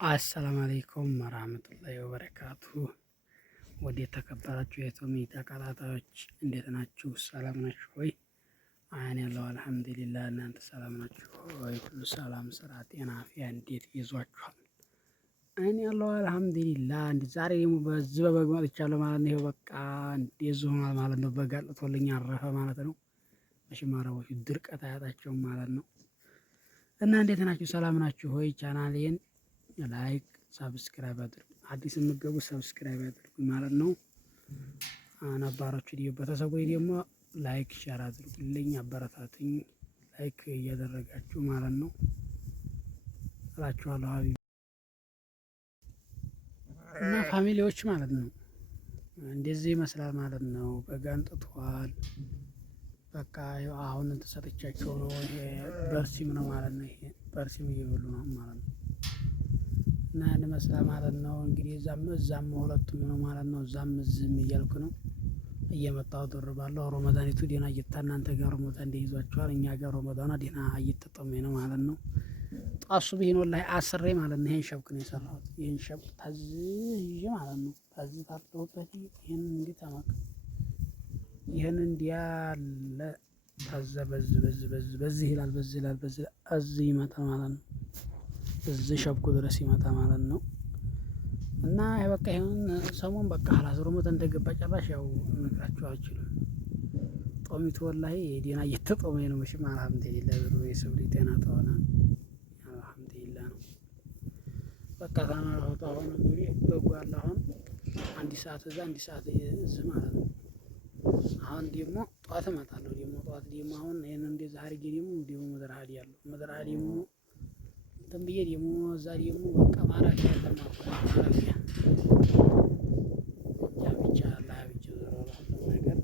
አሰላሙ አለይኩም ወራህመቱላሂ ወበረካቱሁ። ወደ የተከበራችሁ የቶሚ ተከታታዮች እንዴት ናችሁ? ሰላም ናችሁ ወይ? አያን ያለው አልሐምዱሊላህ። እናንተ ሰላም ናችሁ ወይ? ሁሉ ሰላም፣ ስራ፣ ጤና፣ አፍያ እንዴት ይዟችኋል? አያን ያለው አልሐምዱሊላህ። ዛሬ ደግሞ በዚህ በበግ መጥቻለሁ ማለት ነው። ይኸው በቃ እንደዚህ ሆኗል ማለት ነው። በግ አጥቶልኝ አረፈ ማለት ነው። መቼም አረቦቹ ድርቀት አያጣቸውም ማለት ነው። እና እንዴት ናችሁ? ሰላም ናችሁ ሆይ? ቻናሌን ላይክ ሰብስክራይብ አድርጉ። አዲስ የምትገቡ ሰብስክራይብ አድርጉ ማለት ነው። ነባሮቹ ቤተሰቦች ደግሞ ላይክ ሼር አድርጉልኝ፣ አበረታቱኝ። ላይክ እያደረጋችሁ ማለት ነው እላችኋለሁ ሀቢቢ እና ፋሚሊዎች ማለት ነው። እንደዚህ ይመስላል ማለት ነው። በግ አንጥቷል። በቃ አሁን ተሰጥቻቸው ነው። ይሄ በርሲም ነው ማለት ነው። ይሄ በርሲም እየበሉ ነው ማለት ነው። እና ያን መስላ ማለት ነው። እንግዲህ እዛም ሁለቱም ነው ማለት ነው። እዛም እዚህም እያልኩ ነው እየመጣሁ ደርባለሁ። ረመዳኒቱ ዴና እየታ እናንተ ጋር ረመዳን እንደይዟችኋል። እኛ ጋር ረመዳኗ ዴና እየተጠመኝ ነው ማለት ነው። ጧሱ ቢሆን ወላሂ አስሬ ማለት ነው። ይሄን ሸብክ ነው የሰራሁት። ይሄን ሸብክ ታዝዤ ማለት ነው። ታዝዤ ታጥቶበት ይሄን እንዲህ ተመክ ይሄን እንዲያለ ታዘ በዚህ ይላል፣ በዚህ ይላል፣ በዚህ እዚህ ይመጣል ማለት ነው። እዚህ ሸብኩ ድረስ ይመጣ ማለት ነው። እና በቃ ይሁን ሰሞን በቃ ሀላስ ረመዳን እንደገባ ጨራሽ ያው እነግራችሁ አልችልም። ጦሚቱ ወላሂ ዴና እየተጦመኝ ነው። መቼም አልሐምዱሊላህ ብሎ የሰው ልጅ ጤና ተሆነ አልሐምዱሊላህ ነው። በቃ ታናራውታ ሆነ እንግዲህ በጉ አለ። አሁን አንድ ሰዓት እዛ አንድ ሰዓት እዚህ ማለት ነው። አሁን ደግሞ ጠዋት እመጣለሁ። ደግሞ ጠዋት ደግሞ አሁን ይሄን እንደዛ አድርጌ ደግሞ መድረሃዲ ያለው መድረሃዲ ደግሞ እንትን ብዬ ደግሞ እዛ ደግሞ በቃ ማራኪ ማራኪያ ብቻ አላህ ብቻ ዘራራሁ ነገር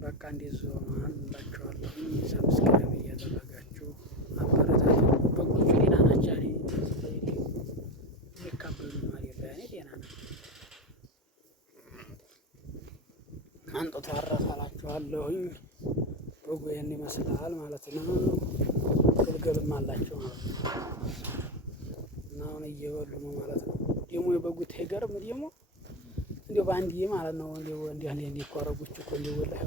በቃ እንደዚህ ሆኗል እላችኋለሁ። ሰብስክራይብ እያደረጋችሁ አበረታቱ። በጎቹ ዴና ናቸው። የሚካበሉ ማለት ያኔ ዴና ናቸው። አንጦ ታረፋላችኋለሁኝ። በጎ ይሄን ይመስላል ማለት ነው። ግልገልም አላቸው ማለት ነው። እና አሁን እየበሉ ነው ማለት ነው። ደግሞ የበጉት አይገርም ደግሞ እንዲያው በአንድዬ ማለት ነው። እንዲህ እኮ አረቦች እኮ እንዲያው ወላሂ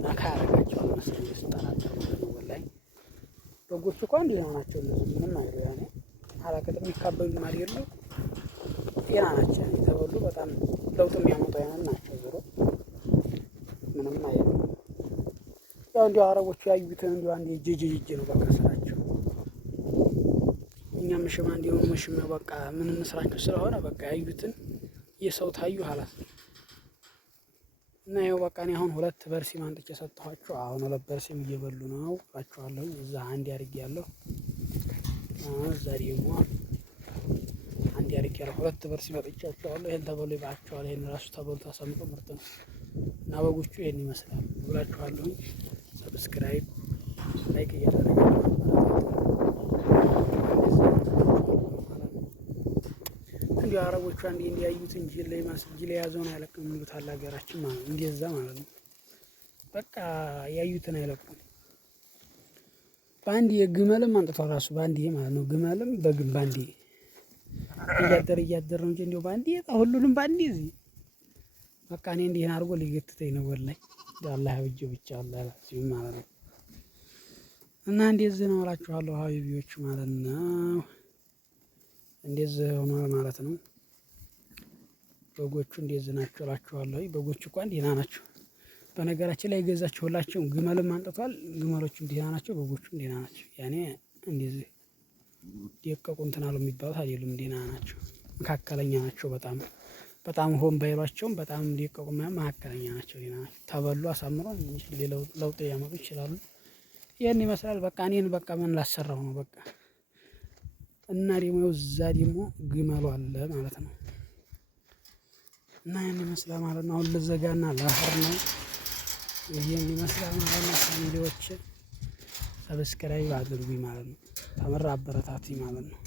ነካ ያደርጋቸዋል መሰለኝ ስጠራቸው ማለት ነው። ወላሂ በጎቹ እኮ አንድ ናቸው። እነዚህ ምንም አይሉ ያኔ አላቀጥ የሚካበሉም አይደሉ። ጤና ናቸው። የተበሉ በጣም ለውጥ የሚያመጡ አይነት ናቸው። ዞሮ ምንም አይሉ። ያው እንዲያው አረቦቹ ያዩትን እንዲያው አንዴ ጅጅ ነው በቃ ስራቸው። እኛም ሽማ እንዲሆኑ መሽማ በቃ ምን እንስራቸው ስለሆነ በቃ ያዩትን የሰው ታዩ ሀላስ እና ይኸው በቃ እኔ አሁን ሁለት በርሲም አንጥቼ ሰጠኋቸው። አሁን ሁለት በርሲም እየበሉ ነው እላችኋለሁ። እዛ አንድ አድርጌያለሁ። እዛ ደግሞ አንድ አድርጌያለሁ። ሁለት በርሲም አጥቻቸዋለሁ። ይሄን ተበሉ ይባቸዋል። ይሄን ራሱ ተበሉ ተሰምጦ ምርጥ ነው። እና በጎቹ ይሄን ይመስላል ብላችኋለሁ። ሰብስክራይብ ላይክ እያደረጋችሁ እንዲሁ አረቦቹ አንዴ እንዲያዩት እንጂ ላይ ያዘውን አይለቅም የሚሉታል ሀገራችን ማለት ነው። እንደዛ ማለት ነው። በቃ ያዩትን አይለቁም። በአንዴ ግመልም አንጥቷል ራሱ በአንዴ ማለት ነው። ግመልም በግም በአንዴ እያደር ነው እንጂ እንዲሁ በአንዴ ሁሉንም በአንዴ እዚህ በቃ እኔ እንዲህ አድርጎ ሊገትተኝ ነው ወላሂ። አላህ ብቻ ብቻ አላህ ሲል ማለት ነው። እና እንደዚህ ነው እላችኋለሁ ሀቢቢዎች ማለት ነው። እንደዚህ ሆኗል ማለት ነው። በጎቹ እንደዚህ ናቸው እላችኋለሁ። በጎቹ እንኳን ዴና ናቸው። በነገራችን ላይ የገዛችሁላቸው ግመልም አንጥቷል። ግመሎቹም ዴና ናቸው። በጎቹም ዴና ናቸው። ያኔ እንደዚህ ደቀቁ እንትን አሉ የሚባሉት አይደሉም። ዴና ናቸው። መካከለኛ ናቸው። በጣም ሆን ባይሏቸውም በጣም ደቀቁ መካከለኛ ናቸው። ዴና ናቸው። ተበሉ አሳምሮ ሌላው ለውጥ ያመጡ ይችላሉ። ይሄን ይመስላል። በቃ እኔን በቃ ምን ላሰራው ነው በቃ። እና ደግሞ እዛ ደግሞ ግመሉ አለ ማለት ነው። እና ያን ይመስላል ማለት ነው። አሁን ልዘጋና ላህር ነው። ይሄን ይመስላል ማለት ነው። ቪዲዮዎች ሰብስክራይብ አድርጉኝ ማለት ነው። ተመራ አበረታቱኝ ማለት ነው።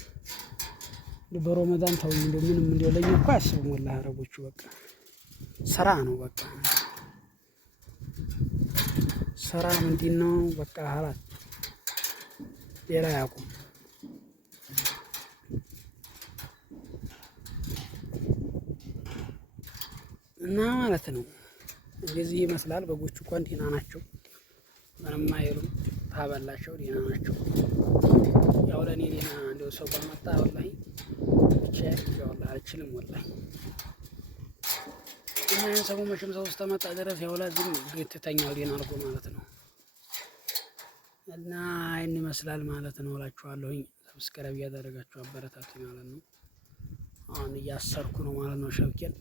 በረመዳን ተውኝ እንደው ምንም እንደው ለኛ እኮ አያስቡም ወላሂ አረቦቹ በቃ ስራ ነው በቃ ስራ ምንድነው በቃ ሀላት ሌላ ያቁም። እና ማለት ነው እንደዚህ ይመስላል። በጎቹ እንኳን ደህና ናቸው፣ ምንም አይሉም። ታበላቸው ደህና ናቸው። ያው ለእኔ ደህና እንደው ሰው ባመጣ ወላሂ ብቻ ወላሂ አልችልም ወላሂ። እና ያን ሰው መቼም ሰው እስከመጣ ድረስ ያው ለዝም ትተኛው ደህና አድርጎ ማለት ነው። እና ይህን ይመስላል ማለት ነው እላችኋለሁኝ። ሰብስክራይብ እያደረጋችሁ አበረታቱ ማለት ነው። አሁን እያሰርኩ ነው ማለት ነው ሸብኬን።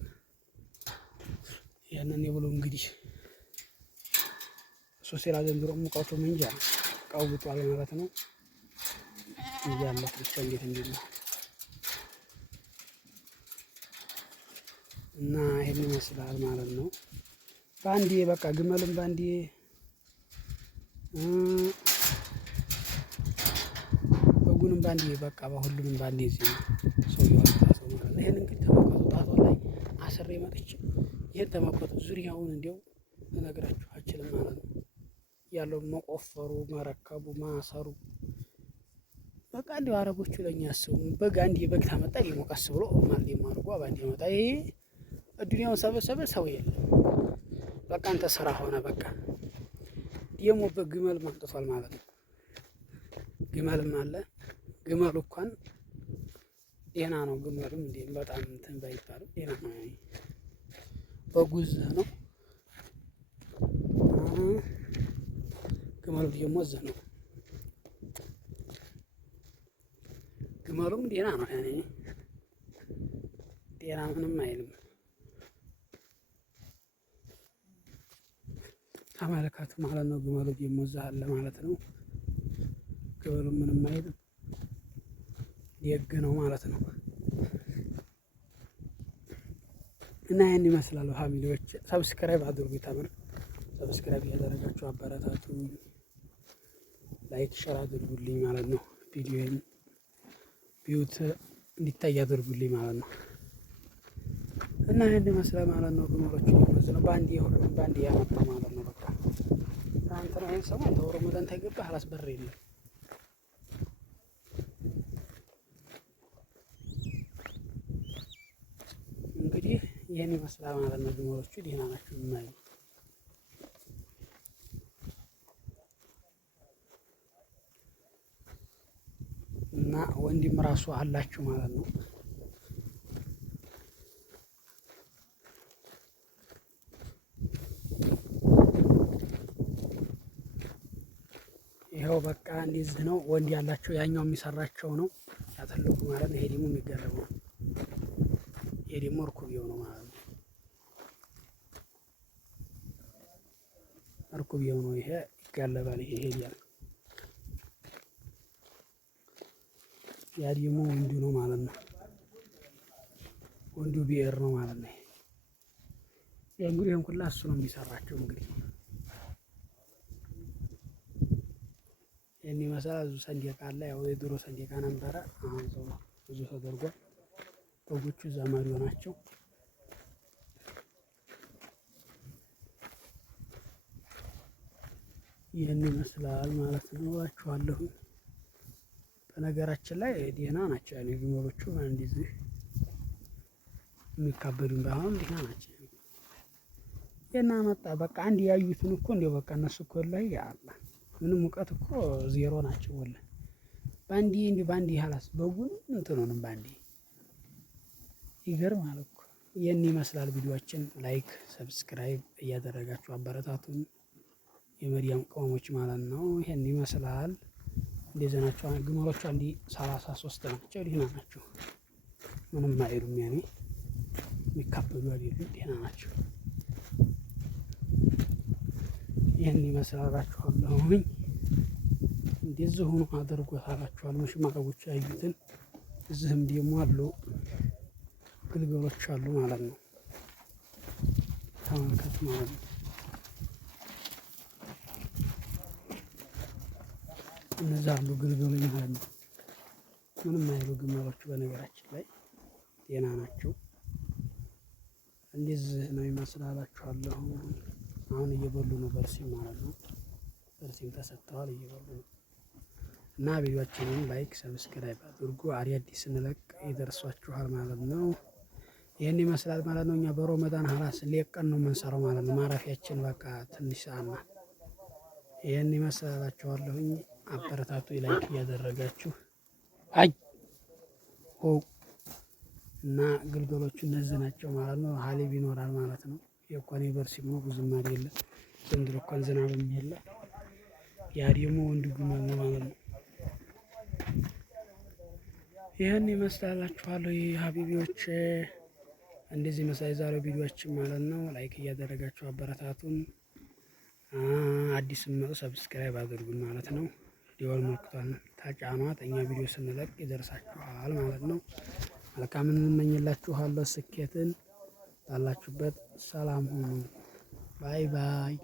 ያንን የብሎ እንግዲህ ሶስቴላ ዘንድሮ ሙቀቱ እንጃ ቀውጧል ማለት ነው። እያለት ብቻ እንዴት እንዴት ነው እና ይሄን ይመስላል ማለት ነው። ባንዴ በቃ ግመልም ባንዴ በጉንም ባንዴ በቃ በሁሉንም ባንዴ እዚህ ሰው ይወጣው ማለት ነው። ይሄን እንግዲህ ተመልከቱ። ጣጣ ላይ አስሬ መጥቼ ይሄን ተመልከቱ። ዙሪያውን እንዲያው ልነግራችሁ አልችልም ማለት ነው። ያለው መቆፈሩ፣ መረከቡ፣ ማሰሩ በቃ እንዲያው አረቦቹ ለኛ ያስቡ። በግ አንዴ በግ ታመጣ ሊሞቀስ ብሎ ማለት የማርጓ ባንዴ መጣ። ይሄ ዱንያውን ሰበሰበ ሰው የለም። በቃ አንተ ስራ ሆነ በቃ ደግሞ በግመል ማምጥቷል ማለት ነው። ግመልም አለ። ግመሉ እንኳን ደህና ነው። ግመሉም እንዴ በጣም እንትን ባይባልም ደህና ነው። በጉዝ ነው። ግመሉ ደግሞ እዚህ ነው። ግመሉም ደህና ነው። ያኔ ደህና ምንም አይልም። ተመልከቱ ማለት ነው። ግመሉ ደግሞ እዚህ አለ ማለት ነው። ግመሉ ምንም አይልም። የግ ነው ማለት ነው። እና ይሄን ይመስላል ፋሚሊዎች። ሰብስክራይብ አድርጉ። ተምር ሰብስክራይብ ያደረጋችሁ አበረታቱ። ላይክ ሼር አድርጉልኝ ማለት ነው። ቪዲዮን ቢዩት እንዲታይ አድርጉልኝ ማለት ነው። እና ይሄን ይመስላል ማለት ነው። ግመሎቹ ነው ባንዲ ሁሉም ባንዲ ያመጣ ማለት ነው። በቃ አንተ ነው ይሄን ሰሞን ተወረመዳን ተገባ አላስበረ የለም። እንግዲህ ይሄን ይመስላል ማለት ነው። ግመሎቹ ደህና ናቸው የማይሉ እና ወንድም ራሱ አላችሁ ማለት ነው። ይኸው በቃ እንደዚህ ነው። ወንድ ያላቸው ያኛው የሚሰራቸው ነው ያተልቁ ማለት ነው። ይሄ ደግሞ የሚገረመው ነው። ይሄ ደግሞ እርኩብየው ነው ማለት ነው። እርኩብየው ነው። ይሄ ይጋለባል። ይሄ ይሄዳል። ያ ደግሞ ወንዱ ነው ማለት ነው። ወንዱ ቢኤር ነው ማለት ነው። ይሄ እንግዲህ ይሄን ሁላ እሱ ነው የሚሰራቸው እንግዲህ ይሄን ይመስላል። ብዙ ሰንደቅ አለ። ያው የድሮ ሰንደቅ ነበረ። አሁን ሰው ብዙ ተደርጓል። በጎቹ ዘመዱ ናቸው። ይህን ይመስላል ማለት ነው እላችኋለሁ። በነገራችን ላይ ደህና ናቸው። ያኔ ግመሎቹ እንደዚህ የሚካበዱን ባይሆን ደህና ናቸው። የና መጣ በቃ አንድ ያዩትን እኮ እንደው በቃ እነሱ እኮ ላይ አላ ምንም ሙቀት እኮ ዜሮ ናቸው። ወላሂ ባንዲ እንዲ ባንዲ ሀላስ በጉን እንትኑንም ባንዲ ይገርማል እኮ። ይህን ይመስላል ቪዲዮአችን። ላይክ ሰብስክራይብ እያደረጋችሁ አበረታቱን የመዲያም ቅመሞች ማለት ነው። ይሄን ይመስላል። እንደዚህ ናቸው ግመሎቹ። አንዲ 33 ናቸው። ደህና ናቸው። ምንም አይሉም። ያኔ የሚካበዱ አይደሉም። ደህና ናቸው። ይህን ይመስላላችኋለሁኝ። እንደዚህ ሆኖ አድርጎታላችኋል። መሽማረቦች ያዩትን እዚህም ደግሞ አሉ ግልገሎች አሉ ማለት ነው። ተመልከቱ ማለት ነው። እነዚህ አሉ ግልገሎች ማለት ነው። ምንም አይሉ ግመሎቹ በነገራችን ላይ ጤና ናቸው። እንደዚህ ነው ይመስላላችኋለሁ። አሁን እየበሉ ነው በርሲም ማለት ነው። በርሲም ተሰጥተዋል እየበሉ ነው። እና ቪዲዮአችንን ላይክ ሰብስክራይብ አድርጉ። አዲስ ስንለቅ ይደርሷችኋል ማለት ነው። ይህን ይመስላል ማለት ነው። እኛ በሮመዳን ሀላስ ሌቀን ነው የምንሰራው ማለት ነው። ማረፊያችን በቃ ትንሽ ሰዓት ናት። ይህን ይመስላችኋለሁኝ። አበረታቱ ላይክ እያደረጋችሁ አይ ሆ እና ግልገሎቹ እነዚህ ናቸው ማለት ነው። ሀሊብ ይኖራል ማለት ነው። የኮኔ በርሲሞ ብዙም አይደለም ዘንድሮ እንኳን ዝናብም የለ። ያ ደግሞ ወንድ ግመል ነው ማለት ነው። ይህን ይመስላላችኋለሁ ሀቢቢዎች። እንደዚህ መሳይ ዛሬው ቪዲዮአችን ማለት ነው። ላይክ እያደረጋችሁ አበረታቱን። አዲስም መጡ ሰብስክራይብ አድርጉን ማለት ነው። ደወል ምልክቷን ተጫኗት። እኛ ቪዲዮ ስንለቅ ይደርሳችኋል ማለት ነው። መልካምን እንመኝላችኋለሁ። ስኬትን ባላችሁበት ሰላም ሁኑ። ባይ ባይ